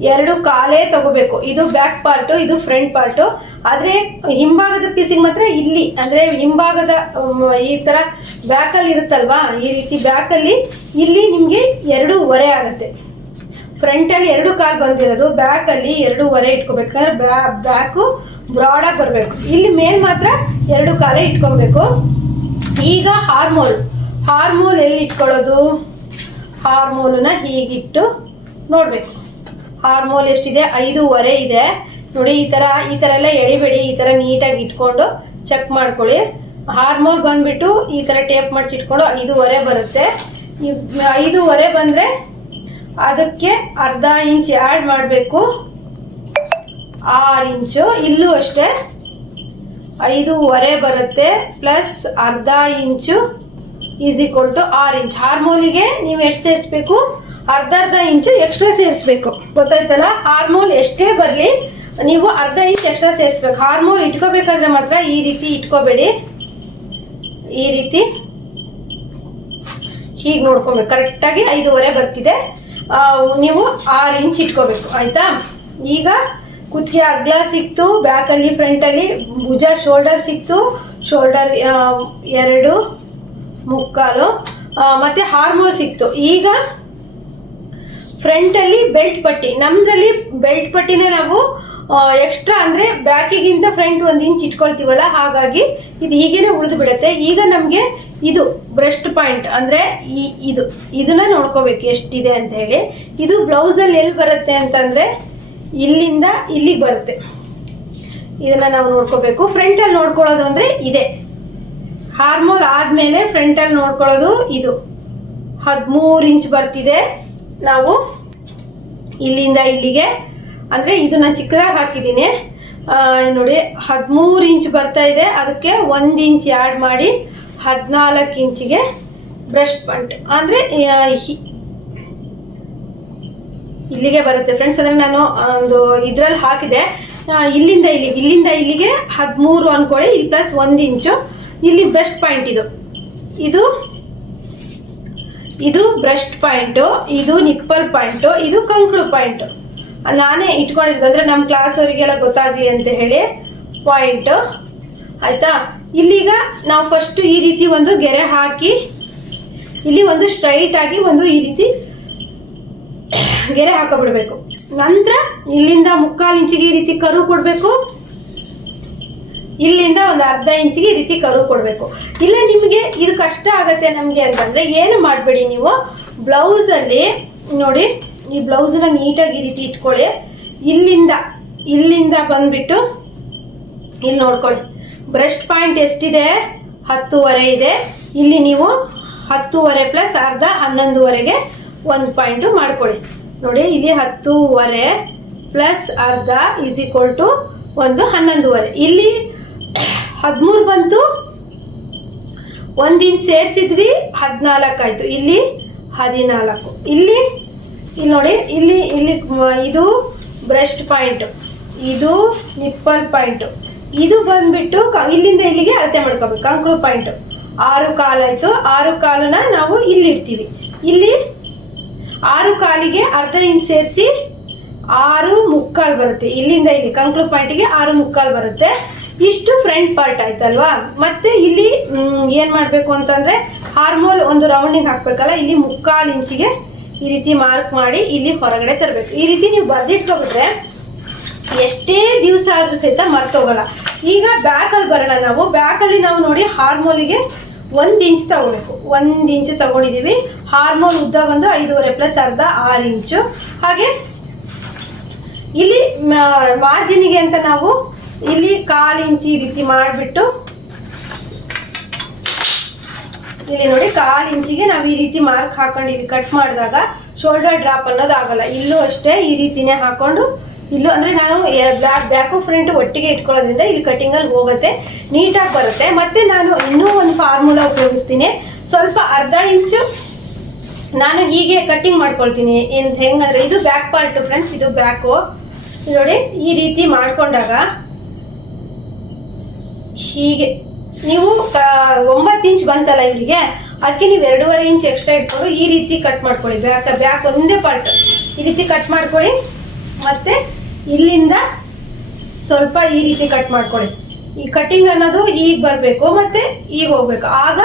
2 ಕಾಲೇ ತಗೋಬೇಕು. ಇದು ಬ್ಯಾಕ್ ಪಾರ್ಟು, ಇದು ಫ್ರಂಟ್ ಪಾರ್ಟು. ಆದರೆ ಹಿಂಭಾಗದ ಪೀಸಿಗೆ ಮಾತ್ರ ಇಲ್ಲಿ ಅಂದರೆ ಹಿಂಭಾಗದ ಈ ಥರ ಬ್ಯಾಕಲ್ಲಿ ಇರುತ್ತಲ್ವಾ, ಈ ರೀತಿ ಬ್ಯಾಕಲ್ಲಿ ಇಲ್ಲಿ ನಿಮಗೆ 2.5 ಆಗುತ್ತೆ. ಫ್ರಂಟಲ್ಲಿ 2 ಕಾಲು ಬಂದಿರೋದು, ಬ್ಯಾಕಲ್ಲಿ 2.5 ಇಟ್ಕೋಬೇಕಾದ್ರೆ ಬ್ಯಾಕು ಬ್ರಾಡಾಗಿ ಬರಬೇಕು. ಇಲ್ಲಿ ಮೇಲೆ ಮಾತ್ರ 2 ಕಾಲೇ ಇಟ್ಕೊಬೇಕು. ಈಗ ಹಾರ್ಮೋಲ್ ಎಲ್ಲಿ ಇಟ್ಕೊಳ್ಳೋದು? ಹಾರ್ಮೋಲನ್ನ ಹೀಗಿಟ್ಟು ನೋಡಬೇಕು. ಹಾರ್ಮೋಲ್ ಎಷ್ಟಿದೆ? 5.5 ಇದೆ ನೋಡಿ. ಈ ಥರ ಎಲ್ಲ ಎಳಿಬೇಡಿ, ಈ ಥರ ನೀಟಾಗಿ ಇಟ್ಕೊಂಡು ಚೆಕ್ ಮಾಡ್ಕೊಳ್ಳಿ. ಹಾರ್ಮೋಲ್ ಬಂದುಬಿಟ್ಟು ಈ ಥರ ಟೇಪ್ ಮಾಡಿಸಿಟ್ಕೊಂಡು 5.5 ಬರುತ್ತೆ. 5.5 ಬಂದರೆ ಅದಕ್ಕೆ 1/2 ಇಂಚ್ ಆ್ಯಡ್ ಮಾಡಬೇಕು, 6 ಇಂಚು. ಇಲ್ಲೂ ಅಷ್ಟೇ 5.5 ಬರುತ್ತೆ plus 1/2 inch is equal to 6 inch. ಹಾರ್ಮೋಲಿಗೆ ನೀವು ಎಷ್ಟು ಸೇರಿಸ್ಬೇಕು? 1/2 ಇಂಚು ಎಕ್ಸ್ಟ್ರಾ ಸೇರಿಸ್ಬೇಕು. ಗೊತ್ತಾಯ್ತಲ್ಲ? ಹಾರ್ಮೋಲ್ ಎಷ್ಟೇ ಬರಲಿ ನೀವು 1/2 ಇಂಚ್ ಎಕ್ಸ್ಟ್ರಾ ಸೇರಿಸ್ಬೇಕು. ಹಾರ್ಮೋಲ್ ಇಟ್ಕೋಬೇಕಾದ್ರೆ ಮಾತ್ರ ಈ ರೀತಿ ಇಟ್ಕೋಬೇಡಿ, ಈ ರೀತಿ ಹೀಗೆ ನೋಡ್ಕೊಬೇಕು. ಕರೆಕ್ಟಾಗಿ 5.5 ಬರ್ತಿದೆ, ನೀವು 6 ಇಂಚ್ ಇಟ್ಕೋಬೇಕು ಆಯಿತಾ. ಈಗ ಕುತ್ತಿಗೆ ಅಗಲ ಸಿಕ್ತು, ಬ್ಯಾಕಲ್ಲಿ ಫ್ರಂಟಲ್ಲಿ ಭುಜ ಶೋಲ್ಡರ್ ಸಿಕ್ತು, ಶೋಲ್ಡರ್ 2.75 ಮತ್ತು ಹಾರ್ಮೋಲ್ ಸಿಕ್ತು. ಈಗ ಫ್ರಂಟಲ್ಲಿ ಬೆಲ್ಟ್ ಪಟ್ಟಿ, ನಮ್ಮದ್ರಲ್ಲಿ ಬೆಲ್ಟ್ ಪಟ್ಟಿನ ನಾವು ಎಕ್ಸ್ಟ್ರಾ ಅಂದರೆ ಬ್ಯಾಕಿಗಿಂತ ಫ್ರಂಟ್ 1 ಇಂಚ್ ಇಟ್ಕೊಳ್ತೀವಲ್ಲ, ಹಾಗಾಗಿ ಇದು ಹೀಗೇನೆ ಉಳಿದು ಬಿಡುತ್ತೆ. ಈಗ ನಮಗೆ ಇದು ಬ್ರೆಸ್ಟ್ ಪಾಯಿಂಟ್ ಅಂದರೆ ಇದನ್ನ ನೋಡ್ಕೋಬೇಕು ಎಷ್ಟಿದೆ ಅಂತ ಹೇಳಿ. ಇದು ಬ್ಲೌಸಲ್ಲಿ ಎಲ್ಲಿ ಬರುತ್ತೆ ಅಂತಂದರೆ ಇಲ್ಲಿಂದ ಇಲ್ಲಿಗೆ ಬರುತ್ತೆ. ಇದನ್ನು ನಾವು ನೋಡ್ಕೋಬೇಕು. ಫ್ರಂಟಲ್ಲಿ ನೋಡ್ಕೊಳ್ಳೋದು ಅಂದರೆ ಇದೆ. ಹಾರ್ಮೋಲ್ ಆದಮೇಲೆ ಫ್ರಂಟಲ್ಲಿ ನೋಡ್ಕೊಳ್ಳೋದು ಇದು 13 ಇಂಚ್ ಬರ್ತಿದೆ. ನಾವು ಇಲ್ಲಿಂದ ಇಲ್ಲಿಗೆ ಅಂದರೆ ಇದು ನಾನು ಚಿಕ್ಕದಾಗಿ ಹಾಕಿದ್ದೀನಿ, ನೋಡಿ 13 ಇಂಚ್ ಬರ್ತಾ ಇದೆ. ಅದಕ್ಕೆ 1 ಇಂಚ್ ಆ್ಯಡ್ ಮಾಡಿ 14 ಇಂಚಿಗೆ ಬ್ರಷ್ ಪಾಯಿಂಟ್ ಅಂದರೆ ಇಲ್ಲಿಗೆ ಬರುತ್ತೆ ಫ್ರೆಂಡ್ಸ್. ಅಂದರೆ ನಾನು ಒಂದು ಇದರಲ್ಲಿ ಹಾಕಿದೆ, ಇಲ್ಲಿಂದ ಇಲ್ಲಿಗೆ 13 ಅನ್ಕೊಳ್ಳಿ, ಇಲ್ಲಿ ಪ್ಲಸ್ 1 ಇಂಚು ಇಲ್ಲಿ ಬ್ರಷ್ ಪಾಯಿಂಟ್. ಇದು ಬ್ರಷ್ ಪಾಯಿಂಟು, ಇದು ನಿಪ್ಪಲ್ ಪಾಯಿಂಟು, ಇದು ಕಂಕ್ಳು ಪಾಯಿಂಟು. ನಾನೇ ಇಟ್ಕೊಂಡಿರೋದು, ಅಂದರೆ ನಮ್ಮ ಕ್ಲಾಸ್ ಅವರಿಗೆಲ್ಲ ಗೊತ್ತಾಗಲಿ ಅಂತ ಹೇಳಿ ಪಾಯಿಂಟು. ಆಯಿತಾ? ಇಲ್ಲಿಗ ನಾವು ಫಸ್ಟು ಈ ರೀತಿ ಒಂದು ಗೆರೆ ಹಾಕಿ ಇಲ್ಲಿ ಒಂದು ಸ್ಟ್ರೈಟ್ ಆಗಿ ಒಂದು ಈ ರೀತಿ ಗೆರೆ ಹಾಕೋಬಿಡ್ಬೇಕು. ನಂತರ ಇಲ್ಲಿಂದ 3/4 ಇಂಚಿಗೆ ಈ ರೀತಿ ಕರು ಕೊಡಬೇಕು, ಇಲ್ಲಿಂದ ಒಂದು 1/2 ಇಂಚಿಗೆ ಈ ರೀತಿ ಕರು ಕೊಡಬೇಕು. ಇಲ್ಲ ನಿಮಗೆ ಇದು ಕಷ್ಟ ಆಗುತ್ತೆ ನಮಗೆ ಅಂತಂದರೆ ಏನು ಮಾಡಬೇಡಿ, ನೀವು ಬ್ಲೌಸಲ್ಲಿ ನೋಡಿ ಈ ಬ್ಲೌಸನ್ನ ನೀಟಾಗಿ ಈ ರೀತಿ ಇಟ್ಕೊಳ್ಳಿ. ಇಲ್ಲಿಂದ ಬಂದುಬಿಟ್ಟು ಇಲ್ಲಿ ನೋಡ್ಕೊಳ್ಳಿ, ಬ್ರಷ್ ಪಾಯಿಂಟ್ ಎಷ್ಟಿದೆ? 10.5 ಇದೆ. ಇಲ್ಲಿ ನೀವು 10.5 ಪ್ಲಸ್ ಅರ್ಧ 11.5ಗೆ 1 ಪಾಯಿಂಟು ಮಾಡ್ಕೊಳ್ಳಿ. ನೋಡಿ ಇಲ್ಲಿ 10.5 ಪ್ಲಸ್ ಅರ್ಧ ಈಸ್ ಈಕ್ವಲ್ ಟು 11.5. ಇಲ್ಲಿ 13 ಬಂತು, 1 ಇಂಚ್ ಸೇರಿಸಿದ್ವಿ, 14 ಆಯಿತು. ಇಲ್ಲಿ 14. ಇಲ್ಲಿ ನೋಡಿ ಇಲ್ಲಿ ಇದು ಬ್ರಸ್ಟ್ ಪಾಯಿಂಟು, ಇದು ನಿಪ್ಪಲ್ ಪಾಯಿಂಟು, ಇದು ಬಂದ್ಬಿಟ್ಟು ಇಲ್ಲಿಂದ ಇಲ್ಲಿಗೆ ಅಳತೆ ಮಾಡ್ಕೋಬೇಕು. ಕಂಕ್ಳು ಪಾಯಿಂಟು 6.25 ಆಯಿತು. 6.25ನ ನಾವು ಇಲ್ಲಿ ಇಡ್ತೀವಿ. ಇಲ್ಲಿ 6.25ಗೆ ಅರ್ಧ ಇಂಚ್ ಸೇರಿಸಿ 6.25 ಬರುತ್ತೆ. ಇಲ್ಲಿಂದ ಇಲ್ಲಿ ಕಂಕ್ಳು ಪಾಯಿಂಟಿಗೆ 6.25 ಬರುತ್ತೆ. ಇಷ್ಟು ಫ್ರಂಟ್ ಪಾರ್ಟ್ ಆಯ್ತಲ್ವಾ. ಮತ್ತೆ ಇಲ್ಲಿ ಏನು ಮಾಡಬೇಕು ಅಂತಂದರೆ ಹಾರ್ಮೋಲ್ ಒಂದು ರೌಂಡಿಂಗ್ ಹಾಕಬೇಕಲ್ಲ, ಇಲ್ಲಿ 3/4 ಇಂಚಿಗೆ ಈ ರೀತಿ ಮಾರ್ಕ್ ಮಾಡಿ ಇಲ್ಲಿ ಹೊರಗಡೆ ತರಬೇಕು. ಈ ರೀತಿ ನೀವು ಬರೆದಿಟ್ಕೊಬಿಟ್ರೆ ಎಷ್ಟೇ ದಿವಸ ಆದರೂ ಸಹಿತ ಮರ್ತೋಗಲ್ಲ. ಈಗ ಬ್ಯಾಕಲ್ಲಿ ಬರೋಣ. ಬ್ಯಾಕಲ್ಲಿ ನಾವು ನೋಡಿ ಹಾರ್ಮೋಲಿಗೆ 1 ಇಂಚ್ ತಗೋಬೇಕು. 1 ಇಂಚು ತಗೊಂಡಿದ್ದೀವಿ. ಹಾರ್ಮೋಲ್ ಉದ್ದ ಒಂದು 5.5 ಪ್ಲಸ್ ಅರ್ಧ 6 ಇಂಚು. ಹಾಗೆ ಇಲ್ಲಿ ಮಾರ್ಜಿನಿಗೆ ಅಂತ ನಾವು ಇಲ್ಲಿ 1/4 ಇಂಚು ಈ ರೀತಿ ಮಾಡಿಬಿಟ್ಟು ಇಲ್ಲಿ ನೋಡಿ 1/4 ಇಂಚಿಗೆ ನಾವು ಈ ರೀತಿ ಮಾರ್ಕ್ ಹಾಕೊಂಡು ಇಲ್ಲಿ ಕಟ್ ಮಾಡಿದಾಗ ಶೋಲ್ಡರ್ ಡ್ರಾಪ್ ಅನ್ನೋದು ಆಗಲ್ಲ. ಇಲ್ಲೂ ಅಷ್ಟೇ ಈ ರೀತಿನೇ ಹಾಕೊಂಡು ಇಲ್ಲೂ ಅಂದರೆ ನಾನು ಬ್ಯಾಕು ಫ್ರಂಟ್ ಒಟ್ಟಿಗೆ ಇಟ್ಕೊಳ್ಳೋದ್ರಿಂದ ಇಲ್ಲಿ ಕಟಿಂಗಲ್ಲಿ ಹೋಗುತ್ತೆ, ನೀಟಾಗಿ ಬರುತ್ತೆ. ಮತ್ತು ನಾನು ಇನ್ನೂ ಒಂದು ಫಾರ್ಮುಲಾ ಉಪಯೋಗಿಸ್ತೀನಿ. ಸ್ವಲ್ಪ ಅರ್ಧ ಇಂಚು ನಾನು ಹೀಗೆ ಕಟ್ಟಿಂಗ್ ಮಾಡ್ಕೊಳ್ತೀನಿ. ಹೆಂಗಂದರೆ ಇದು ಬ್ಯಾಕ್ ಪಾರ್ಟು ಫ್ರೆಂಡ್ಸ್, ಇದು ಬ್ಯಾಕು. ನೋಡಿ ಈ ರೀತಿ ಮಾಡ್ಕೊಂಡಾಗ ಹೀಗೆ ನೀವು 9 ಇಂಚ್ ಬಂತಲ್ಲ ಇಲ್ಲಿಗೆ, ಅದಕ್ಕೆ ನೀವು 2.5 ಇಂಚ್ ಎಕ್ಸ್ಟ್ರಾ ಇಟ್ಕೊಂಡು ಈ ರೀತಿ ಕಟ್ ಮಾಡ್ಕೊಳ್ಳಿ. ಬ್ಯಾಕ್ ಒಂದೇ ಪಾರ್ಟ್ ಈ ರೀತಿ ಕಟ್ ಮಾಡ್ಕೊಳ್ಳಿ. ಮತ್ತು ಇಲ್ಲಿಂದ ಸ್ವಲ್ಪ ಈ ರೀತಿ ಕಟ್ ಮಾಡ್ಕೊಳ್ಳಿ. ಈ ಕಟ್ಟಿಂಗ್ ಅನ್ನೋದು ಈಗ ಬರಬೇಕು ಮತ್ತು ಈಗ ಹೋಗ್ಬೇಕು. ಆಗ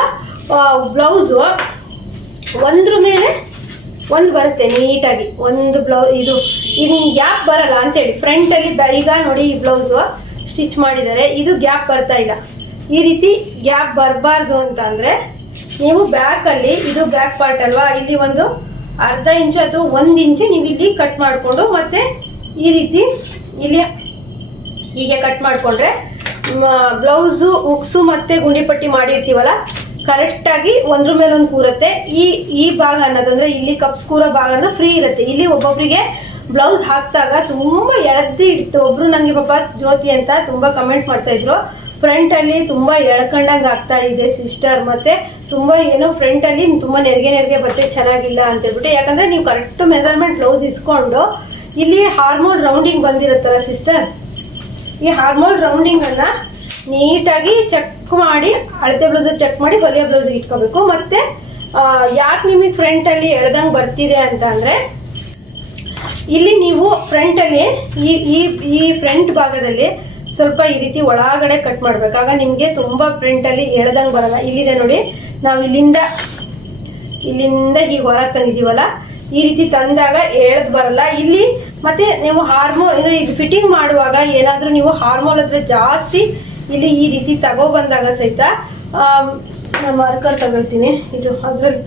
ಬ್ಲೌಸು ಒಂದ್ರ ಮೇಲೆ ಒಂದು ಬರುತ್ತೆ ನೀಟಾಗಿ. ಒಂದು ಇದು ಗ್ಯಾಪ್ ಬರಲ್ಲ ಅಂತೇಳಿ ಫ್ರಂಟಲ್ಲಿ ಈಗ ನೋಡಿ ಈ ಬ್ಲೌಸು ಸ್ಟಿಚ್ ಮಾಡಿದ್ದಾರೆ, ಇದು ಗ್ಯಾಪ್ ಬರ್ತಾ ಇಲ್ಲ. ಈ ರೀತಿ ಗ್ಯಾಪ್ ಬರಬಾರ್ದು ಅಂತಂದರೆ ನೀವು ಬ್ಯಾಕಲ್ಲಿ, ಇದು ಬ್ಯಾಕ್ ಪಾರ್ಟ್ ಅಲ್ವಾ, ಇಲ್ಲಿ ಒಂದು ಅರ್ಧ ಇಂಚು ಅಥವಾ 1 ಇಂಚು ನೀವು ಇಲ್ಲಿ ಕಟ್ ಮಾಡಿಕೊಂಡು ಮತ್ತೆ ಈ ರೀತಿ ಇಲ್ಲಿ ಹೀಗೆ ಕಟ್ ಮಾಡಿಕೊಂಡ್ರೆ ಬ್ಲೌಸು ಉಕ್ಸು ಮತ್ತು ಗುಂಡಿಪಟ್ಟಿ ಮಾಡಿರ್ತೀವಲ್ಲ ಕರೆಕ್ಟಾಗಿ ಒಂದ್ರ ಮೇಲೆ ಒಂದು ಕೂರುತ್ತೆ. ಈ ಭಾಗ ಅನ್ನೋದಂದರೆ ಇಲ್ಲಿ ಕಪ್ಸ್ ಕೂರೋ ಭಾಗ ಅಂದ್ರೆ ಫ್ರೀ ಇರುತ್ತೆ. ಇಲ್ಲಿ ಒಬ್ಬೊಬ್ಬರಿಗೆ ಬ್ಲೌಸ್ ಹಾಕಿದಾಗ ತುಂಬ ಎಳೆದು ಇಡ್ತು. ಒಬ್ಬರು ನನಗೆ ಪಾಪ ಜ್ಯೋತಿ ಅಂತ ತುಂಬ ಕಮೆಂಟ್ ಮಾಡ್ತಾಯಿದ್ರು, ಫ್ರಂಟಲ್ಲಿ ತುಂಬ ಎಳ್ಕೊಂಡಂಗೆ ಆಗ್ತಾ ಇದೆ ಸಿಸ್ಟರ್, ಮತ್ತು ತುಂಬ ಏನೋ ಫ್ರಂಟಲ್ಲಿ ತುಂಬ ನೆರಿಗೆ ಬಟ್ಟೆ ಚೆನ್ನಾಗಿಲ್ಲ ಅಂತೇಳ್ಬಿಟ್ಟು. ಯಾಕಂದರೆ ನೀವು ಕರೆಕ್ಟು ಮೆಜರ್ಮೆಂಟ್ ಬ್ಲೌಸ್ ಇಸ್ಕೊಂಡು ಇಲ್ಲಿ ಹಾರ್ಮೋನ್ ರೌಂಡಿಂಗ್ ಬಂದಿರುತ್ತಲ್ಲ ಸಿಸ್ಟರ್, ಈ ಹಾರ್ಮೋನ್ ರೌಂಡಿಂಗನ್ನು ನೀಟಾಗಿ ಚೆಕ್ ಮಾಡಿ, ಅಳತೆ ಬ್ಲೌಸ್ ಚೆಕ್ ಮಾಡಿ ಹೊಲಿಯೋ ಬ್ಲೌಸಿಗೆ ಇಟ್ಕೋಬೇಕು. ಮತ್ತು ಯಾಕೆ ನಿಮಗೆ ಫ್ರಂಟಲ್ಲಿ ಎಳ್ದಂಗೆ ಬರ್ತಿದೆ ಅಂತ ಅಂದರೆ, ಇಲ್ಲಿ ನೀವು ಫ್ರಂಟಲ್ಲಿ ಈ ಫ್ರಂಟ್ ಭಾಗದಲ್ಲಿ ಸ್ವಲ್ಪ ಈ ರೀತಿ ಒಳಗಡೆ ಕಟ್ ಮಾಡಬೇಕು. ಆಗ ನಿಮಗೆ ತುಂಬ ಫ್ರಂಟಲ್ಲಿ ಎಳ್ದಂಗೆ ಬರಲ್ಲ. ಇಲ್ಲಿದೆ ನೋಡಿ, ನಾವು ಇಲ್ಲಿಂದ ಹೀಗೆ ಹೊರಗೆ ತಂದಿದ್ದೀವಲ್ಲ, ಈ ರೀತಿ ತಂದಾಗ ಎಳ್ದು ಬರಲ್ಲ ಇಲ್ಲಿ. ಮತ್ತು ನೀವು ಹಾರ್ಮೋನ್ ಇದು ಫಿಟ್ಟಿಂಗ್ ಮಾಡುವಾಗ ಏನಾದರೂ ನೀವು ಹಾರ್ಮೋನ್ ಹತ್ರ ಜಾಸ್ತಿ ಇಲ್ಲಿ ಈ ರೀತಿ ತಗೊಬಂದಾಗ ಸಹಿತ ನಾನು ಮಾರ್ಕರ್ ತಗೊಳ್ತೀನಿ. ಇದು ಅದರಲ್ಲಿ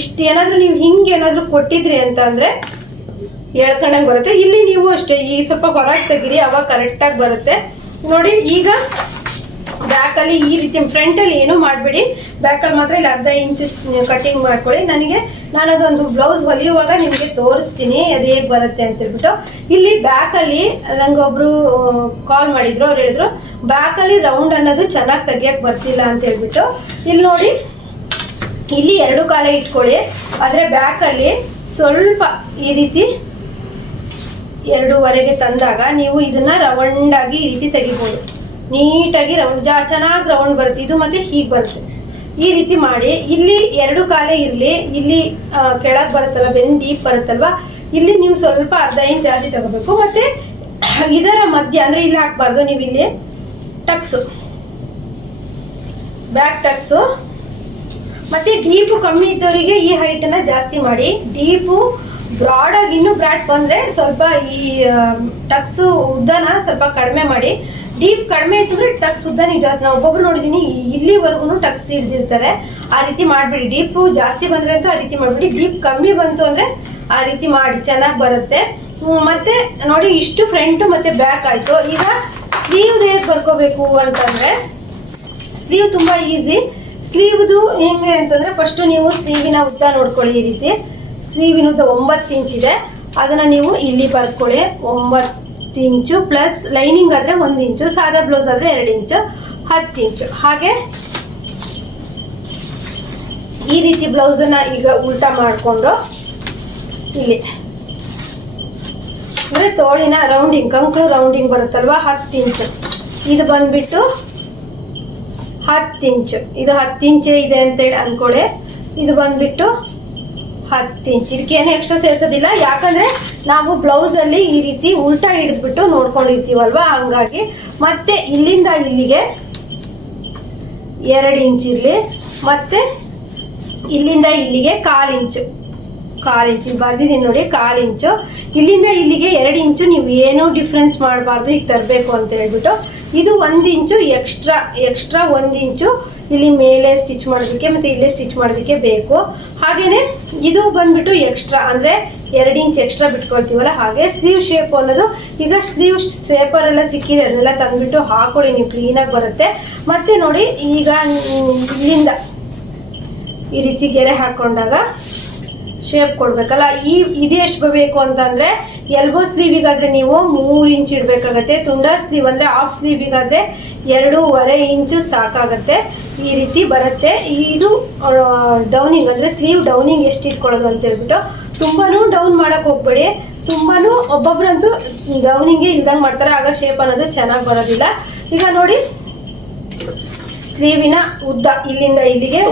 ಇಷ್ಟು ಏನಾದರೂ ನೀವು ಹಿಂಗೆ ಏನಾದರೂ ಕೊಟ್ಟಿದ್ರಿ ಅಂತ ಅಂದರೆ ಎಳ್ಕೊಂಡಂಗೆ ಬರುತ್ತೆ. ಇಲ್ಲಿ ನೀವು ಅಷ್ಟೇ ಈ ಸ್ವಲ್ಪ ಹೊರಗೆ ತೆಗೀರಿ, ಅವಾಗ ಕರೆಕ್ಟಾಗಿ ಬರುತ್ತೆ ನೋಡಿ. ಈಗ ಬ್ಯಾಕಲ್ಲಿ ಈ ರೀತಿ ಫ್ರಂಟಲ್ಲಿ ಏನೂ ಮಾಡಬೇಡಿ, ಬ್ಯಾಕಲ್ಲಿ ಮಾತ್ರ ಇಲ್ಲಿ ಅರ್ಧ ಇಂಚು ಕಟಿಂಗ್ ಮಾಡ್ಕೊಳ್ಳಿ. ನಾನು ಅದೊಂದು ಬ್ಲೌಸ್ ಹೊಲಿಯುವಾಗ ನಿಮಗೆ ತೋರಿಸ್ತೀನಿ ಅದು ಹೇಗೆ ಬರುತ್ತೆ ಅಂತ ಹೇಳ್ಬಿಟ್ಟು. ಇಲ್ಲಿ ಬ್ಯಾಕಲ್ಲಿ ನಂಗೊಬ್ರು ಕಾಲ್ ಮಾಡಿದ್ರು, ಅವ್ರು ಹೇಳಿದ್ರು ಬ್ಯಾಕಲ್ಲಿ ರೌಂಡ್ ಅನ್ನೋದು ಚೆನ್ನಾಗಿ ತೆಗಿಯೋಕ್ಕೆ ಬರ್ತಿಲ್ಲ ಅಂತ ಹೇಳ್ಬಿಟ್ಟು. ಇಲ್ಲಿ ನೋಡಿ, ಇಲ್ಲಿ 2 ಕಾಲೇ ಇಟ್ಕೊಳ್ಳಿ, ಆದರೆ ಬ್ಯಾಕಲ್ಲಿ ಸ್ವಲ್ಪ ಈ ರೀತಿ 2ವರೆಗೆ ತಂದಾಗ ನೀವು ಇದನ್ನ ರೌಂಡಾಗಿ ಈ ರೀತಿ ತೆಗಿಬೋದು. ನೀಟಾಗಿ ರೌಂಡ್ ಚೆನ್ನಾಗಿ ರೌಂಡ್ ಬರುತ್ತೆ ಇದು, ಮತ್ತೆ ಹೀಗೆ ಬರುತ್ತೆ. ಈ ರೀತಿ ಮಾಡಿ ಇಲ್ಲಿ 2 ಕಾಲೇ ಇರಲಿ. ಇಲ್ಲಿ ಕೆಳಗೆ ಬರುತ್ತಲ್ಲ, ಬೆನ್ ಡೀಪ್ ಬರುತ್ತಲ್ವ, ಇಲ್ಲಿ ನೀವು ಸ್ವಲ್ಪ ಅರ್ಧ ಇಂಚ್ ಜಾಸ್ತಿ ತಗೋಬೇಕು. ಮತ್ತೆ ಇದರ ಮಧ್ಯ ಅಂದರೆ ಇಲ್ಲಿ ಹಾಕಬಾರ್ದು, ನೀವು ಇಲ್ಲಿ ಟಕ್ಸು, ಬ್ಯಾಕ್ ಟಕ್ಸು. ಮತ್ತೆ ಡೀಪು ಕಮ್ಮಿ ಇದ್ದವರಿಗೆ ಈ ಹೈಟನ್ನು ಜಾಸ್ತಿ ಮಾಡಿ. ಡೀಪು ಬ್ರಾಡಾಗಿ ಇನ್ನೂ ಬ್ರಾಡ್ ಬಂದರೆ ಸ್ವಲ್ಪ ಈ ಟಕ್ಸು ಉದ್ದನ ಸ್ವಲ್ಪ ಕಡಿಮೆ ಮಾಡಿ. ಡೀಪ್ ಕಡಿಮೆ ಇತ್ತು ಅಂದರೆ ಟಕ್ಸ್ ಉದ್ದ ನೀವು ಜಾಸ್ತಿ, ನಾವು ಒಬ್ಬೊಬ್ರು ನೋಡಿದ್ದೀನಿ ಇಲ್ಲಿವರೆಗೂ ಟಕ್ಸ್ ಹಿಡ್ದಿರ್ತಾರೆ. ಆ ರೀತಿ ಮಾಡಿಬಿಡಿ. ಡೀಪು ಜಾಸ್ತಿ ಬಂದರೆ ಅಂತೂ ಆ ರೀತಿ ಮಾಡಿಬಿಡಿ. ಡೀಪ್ ಕಮ್ಮಿ ಬಂತು ಅಂದರೆ ಆ ರೀತಿ ಮಾಡಿ, ಚೆನ್ನಾಗಿ ಬರುತ್ತೆ. ಮತ್ತೆ ನೋಡಿ, ಇಷ್ಟು ಫ್ರಂಟು ಮತ್ತು ಬ್ಯಾಕ್ ಆಯಿತು. ಈಗ ಸ್ಲೀವ್ ಹೇಗೆ ಬರ್ಕೋಬೇಕು ಅಂತಂದರೆ, ಸ್ಲೀವ್ ತುಂಬ ಈಸಿ. ಸ್ಲೀವ್ದು ಹೆಂಗೆ ಅಂತಂದರೆ, ಫಸ್ಟು ನೀವು ಸ್ಲೀವಿನ ಉದ್ದ ನೋಡ್ಕೊಳ್ಳಿ. ಈ ರೀತಿ ಸ್ಲೀವಿನ ಉದ್ದ 9 ಇಂಚಿದೆ, ಅದನ್ನು ನೀವು ಇಲ್ಲಿ ಬರ್ಕೊಳ್ಳಿ. 9 ಇಂಚು ಪ್ಲಸ್ ಲೈನಿಂಗ್ ಆದರೆ 1 ಇಂಚು, ಸಾದಾ ಬ್ಲೌಸ್ ಆದರೆ 2 ಇಂಚು, 10 ಇಂಚು. ಹಾಗೆ ಈ ರೀತಿ ಬ್ಲೌಸನ್ನು ಈಗ ಉಲ್ಟಾ ಮಾಡಿಕೊಂಡು ಇಲ್ಲಿ ಅಂದರೆ ತೋಳಿನ ರೌಂಡಿಂಗ್, ಕಂಕ್ಳು ರೌಂಡಿಂಗ್ ಬರುತ್ತಲ್ವ, 10 ಇಂಚು. ಇದು ಬಂದುಬಿಟ್ಟು 10 ಇಂಚು, ಇದು 10 ಇಂಚೇ ಇದೆ ಅಂತೇಳಿ ಅಂದ್ಕೊಳ್ಳಿ. ಇದು ಬಂದುಬಿಟ್ಟು 10 ಇಂಚ್. ಇದಕ್ಕೇನು ಎಕ್ಸ್ಟ್ರಾ ಸೇರಿಸೋದಿಲ್ಲ, ಯಾಕಂದರೆ ನಾವು ಬ್ಲೌಸಲ್ಲಿ ಈ ರೀತಿ ಉಲ್ಟಾ ಹಿಡಿದ್ಬಿಟ್ಟು ನೋಡ್ಕೊಂಡಿರ್ತೀವಲ್ವ, ಹಂಗಾಗಿ. ಮತ್ತೆ ಇಲ್ಲಿಂದ ಇಲ್ಲಿಗೆ 2 ಇಂಚ್ ಇರಲಿ, ಮತ್ತು ಇಲ್ಲಿಂದ ಇಲ್ಲಿಗೆ 1/4 ಇಂಚು, 1/4 ಇಂಚು ಬರ್ದಿದ್ದೀನಿ ನೋಡಿ, 1/4 ಇಂಚು. ಇಲ್ಲಿಂದ ಇಲ್ಲಿಗೆ 2 ಇಂಚು ನೀವು ಏನೂ ಡಿಫ್ರೆನ್ಸ್ ಮಾಡಬಾರ್ದು, ಈಗ ತರಬೇಕು ಅಂತ ಹೇಳ್ಬಿಟ್ಟು. ಇದು 1 ಇಂಚು ಎಕ್ಸ್ಟ್ರಾ 1 ಇಂಚು ಇಲ್ಲಿ ಮೇಲೆ ಸ್ಟಿಚ್ ಮಾಡೋದಕ್ಕೆ ಮತ್ತು ಇಲ್ಲೇ ಸ್ಟಿಚ್ ಮಾಡೋದಕ್ಕೆ ಬೇಕು. ಹಾಗೆಯೇ ಇದು ಬಂದುಬಿಟ್ಟು ಎಕ್ಸ್ಟ್ರಾ, ಅಂದರೆ 2 ಇಂಚ್ ಎಕ್ಸ್ಟ್ರಾ ಬಿಟ್ಕೊಳ್ತೀವಲ್ಲ, ಹಾಗೆ ಸ್ಲೀವ್ ಶೇಪ್ ಅನ್ನೋದು. ಈಗ ಸ್ಲೀವ್ ಶೇಪರೆಲ್ಲ ಸಿಕ್ಕಿದೆ, ಅದನ್ನೆಲ್ಲ ತಂದುಬಿಟ್ಟು ಹಾಕೊಳ್ಳಿ, ನೀವು ಕ್ಲೀನಾಗಿ ಬರುತ್ತೆ. ಮತ್ತು ನೋಡಿ, ಈಗ ಇಲ್ಲಿಂದ ಈ ರೀತಿ ಗೆರೆ ಹಾಕ್ಕೊಂಡಾಗ ಶೇಪ್ ಕೊಡಬೇಕಲ್ಲ. ಇದು ಎಷ್ಟು ಬರಬೇಕು ಅಂತಂದರೆ, ಎಲ್ಬೋ ಸ್ಲೀವಿಗಾದರೆ ನೀವು 3 ಇಂಚ್ ಇಡಬೇಕಾಗತ್ತೆ. ತುಂಡ ಸ್ಲೀವ್ ಅಂದರೆ ಹಾಫ್ ಸ್ಲೀವಿಗಾದರೆ 2.5 ಇಂಚು ಸಾಕಾಗತ್ತೆ. ಈ ರೀತಿ ಬರುತ್ತೆ. ಇದು ಡೌನಿಂಗ್ ಅಂದರೆ ಸ್ಲೀವ್ ಡೌನಿಂಗ್ ಎಷ್ಟು ಇಟ್ಕೊಳ್ಳೋದು ಅಂತ ಹೇಳ್ಬಿಟ್ಟು. ತುಂಬಾ ಡೌನ್ ಮಾಡೋಕ್ಕೆ ಹೋಗ್ಬೇಡಿ, ತುಂಬಾ ಒಬ್ಬೊಬ್ರಂತೂ ಡೌನಿಂಗೇ ಇಲ್ದಂಗೆ ಮಾಡ್ತಾರೆ, ಆಗ ಶೇಪ್ ಅನ್ನೋದು ಚೆನ್ನಾಗಿ ಬರೋದಿಲ್ಲ. ಈಗ ನೋಡಿ, ಸ್ಲೀವಿನ ಉದ್ದ ಇಲ್ಲಿಂದ ಇಲ್ಲಿಗೆ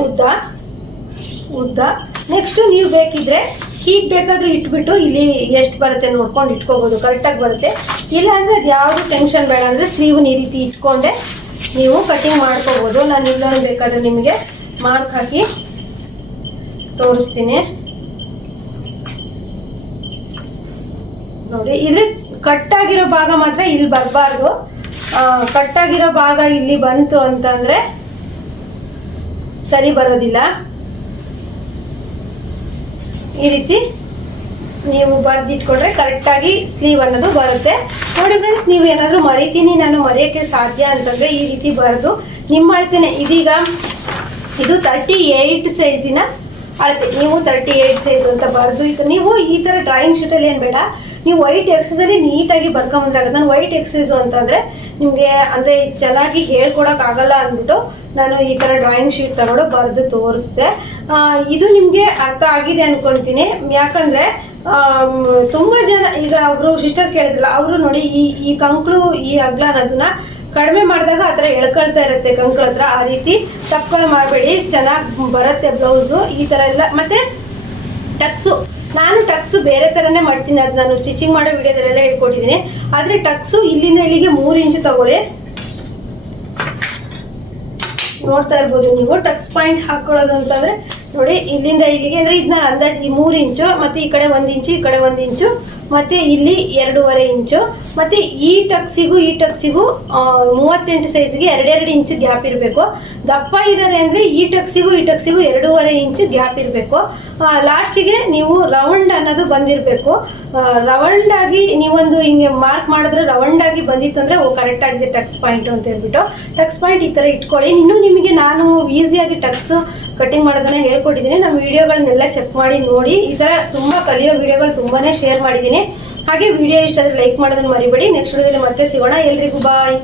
ಉದ್ದ. ನೆಕ್ಸ್ಟು ನೀವು ಬೇಕಿದ್ರೆ ಹೀಗೆ ಬೇಕಾದರೂ ಇಟ್ಬಿಟ್ಟು ಇಲ್ಲಿ ಎಷ್ಟು ಬರುತ್ತೆ ನೋಡ್ಕೊಂಡು ಇಟ್ಕೋಬೋದು, ಕರೆಕ್ಟಾಗಿ ಬರುತ್ತೆ. ಇಲ್ಲಾಂದರೆ ಅದು ಯಾವುದು ಟೆನ್ಷನ್ ಬೇಡ, ಅಂದರೆ ಸ್ಲೀವ್ನ ಈ ರೀತಿ ಇಟ್ಕೊಂಡೆ ನೀವು ಕಟಿಂಗ್ ಮಾಡ್ಕೋಬೋದು. ನಾನು ಇಲ್ಲೊಂದು ಬೇಕಾದರೆ ನಿಮಗೆ ಮಾರ್ಕ್ ಹಾಕಿ ತೋರಿಸ್ತೀನಿ ನೋಡಿ. ಇದ್ರೆ ಕಟ್ಟಾಗಿರೋ ಭಾಗ ಮಾತ್ರ ಇಲ್ಲಿ ಬರಬಾರ್ದು. ಕಟ್ಟಾಗಿರೋ ಭಾಗ ಇಲ್ಲಿ ಬಂತು ಅಂತಂದರೆ ಸರಿ ಬರೋದಿಲ್ಲ. ಈ ರೀತಿ ನೀವು ಬರೆದಿಟ್ಕೊಂಡ್ರೆ ಕರೆಕ್ಟಾಗಿ ಸ್ಲೀವ್ ಅನ್ನೋದು ಬರುತ್ತೆ ನೋಡಿ ಫ್ರೆಂಡ್ಸ್. ನೀವು ಏನಾದರೂ ಮರಿತೀನಿ, ನಾನು ಮರೆಯೋಕ್ಕೆ ಸಾಧ್ಯ ಅಂತಂದರೆ ಈ ರೀತಿ ಬರೆದು ನಿಮ್ಮ ಅಳತೆನೆ. ಇದೀಗ ಇದು 38 ಸೈಜಿನ ಅಳತೆ, ನೀವು 38 ಸೈಜ್ ಅಂತ ಬರೆದು ಈಗ ನೀವು ಈ ಥರ ಡ್ರಾಯಿಂಗ್ ಶೀಟಲ್ಲಿ ಏನು ಬೇಡ, ನೀವು ವೈಟ್ ಎಕ್ಸಸಲ್ಲಿ ನೀಟಾಗಿ ಬರ್ಕೊಂಬಂದ್ರಾಗುತ್ತೆ. ನಾನು ವೈಟ್ ಎಕ್ಸಸೈಸು ಅಂತಂದರೆ ನಿಮಗೆ ಅಂದರೆ ಚೆನ್ನಾಗಿ ಹೇಳ್ಕೊಡೋಕ್ಕಾಗಲ್ಲ ಅಂದ್ಬಿಟ್ಟು ನಾನು ಈ ಥರ ಡ್ರಾಯಿಂಗ್ ಶೀಟ್ ತಗೊಂಡು ಬರೆದು ತೋರಿಸ್ದೆ. ಇದು ನಿಮಗೆ ಅರ್ಥ ಆಗಿದೆ ಅಂದ್ಕೊತೀನಿ. ಯಾಕಂದರೆ ತುಂಬ ಜನ ಈಗ ಅವರು ಸಿಸ್ಟರ್ ಕೇಳಿದ್ರಲ್ಲ, ಅವರು ನೋಡಿ ಈ ಕಂಕ್ಳು ಈ ಅಗ್ಲ ಅನ್ನೋದನ್ನ ಕಡಿಮೆ ಮಾಡಿದಾಗ ಆ ಥರ ಎಳ್ಕೊಳ್ತಾ ಇರುತ್ತೆ ಕಂಕ್ಳ ಹತ್ರ. ಆ ರೀತಿ ತಪ್ಪುಗಳು ಮಾಡಬೇಡಿ, ಚೆನ್ನಾಗಿ ಬರುತ್ತೆ ಬ್ಲೌಸು ಈ ಥರ ಎಲ್ಲ. ಮತ್ತು ಟಕ್ಸು ಬೇರೆ ಥರನೇ ಮಾಡ್ತೀನಿ, ಅದು ನಾನು ಸ್ಟಿಚಿಂಗ್ ಮಾಡೋ ವಿಡಿಯೋದಲ್ಲೆಲ್ಲ ಹೇಳ್ಕೊಟ್ಟಿದ್ದೀನಿ. ಆದರೆ ಟಕ್ಸು ಇಲ್ಲಿಂದ ಇಲ್ಲಿಗೆ 3 ಇಂಚು ತಗೊಳ್ಳಿ. ನೋಡ್ತಾ ಇರ್ಬೋದು ನೀವು. ಟಕ್ಸ್ ಪಾಯಿಂಟ್ ಹಾಕೊಳ್ಳೋದು ಅಂತಂದರೆ ನೋಡಿ, ಇಲ್ಲಿಂದ ಇಲ್ಲಿಗೆ ಅಂದರೆ ಇದನ್ನ ಅಂದಾಜು ಈ 3 ಇಂಚು ಮತ್ತು ಈ ಕಡೆ 1 ಇಂಚು ಈ ಕಡೆ 1 ಇಂಚು ಮತ್ತು ಇಲ್ಲಿ 2.5 ಇಂಚು, ಮತ್ತು ಈ ಟಕ್ಸಿಗೂ 38 ಸೈಜ್ಗೆ 2.5 ಇಂಚು ಗ್ಯಾಪ್ ಇರಬೇಕು. ದಪ್ಪ ಇದ್ದಾರೆ ಅಂದರೆ ಈ ಟಕ್ಸಿಗೂ 2.5 ಇಂಚು ಗ್ಯಾಪ್ ಇರಬೇಕು. ಲಾಸ್ಟಿಗೆ ನೀವು ರೌಂಡ್ ಅನ್ನೋದು ಬಂದಿರಬೇಕು. ರೌಂಡ್ ಆಗಿ ನೀವೊಂದು ಹಿಂಗೆ ಮಾರ್ಕ್ ಮಾಡಿದ್ರೆ ರೌಂಡ್ ಆಗಿ ಬಂದಿತ್ತು ಅಂದರೆ ಕರೆಕ್ಟ್ ಆಗಿದೆ ಟಕ್ಸ್ ಪಾಯಿಂಟ್ ಅಂತ ಹೇಳ್ಬಿಟ್ಟು ಟಕ್ಸ್ ಪಾಯಿಂಟ್ ಈ ಥರ ಇಟ್ಕೊಳ್ಳಿ. ಇನ್ನೂ ನಿಮಗೆ ನಾನು ಈಸಿಯಾಗಿ ಟಕ್ಸ್ ಕಟಿಂಗ್ ಮಾಡೋದನ್ನ ಹೇಳ್ಕೊಟ್ಟಿದ್ದೀನಿ. ನಮ್ಮ ವಿಡಿಯೋಗಳನ್ನೆಲ್ಲ ಚೆಕ್ ಮಾಡಿ ನೋಡಿ. ಈ ಥರ ತುಂಬ ಕಲಿಯೋ ವಿಡಿಯೋಗಳು ತುಂಬಾ ಶೇರ್ ಮಾಡಿದ್ದೀನಿ. ಹಾಗೆ ವಿಡಿಯೋ ಇಷ್ಟ ಆದರೆ ಲೈಕ್ ಮಾಡೋದನ್ನು ಮರಿಬೇಡಿ. ನೆಕ್ಸ್ಟ್ ವಿಡಿಯೋದಲ್ಲಿ ಮತ್ತೆ ಸಿಗೋಣ. ಎಲ್ರಿಗೂ ಬಾಯ್.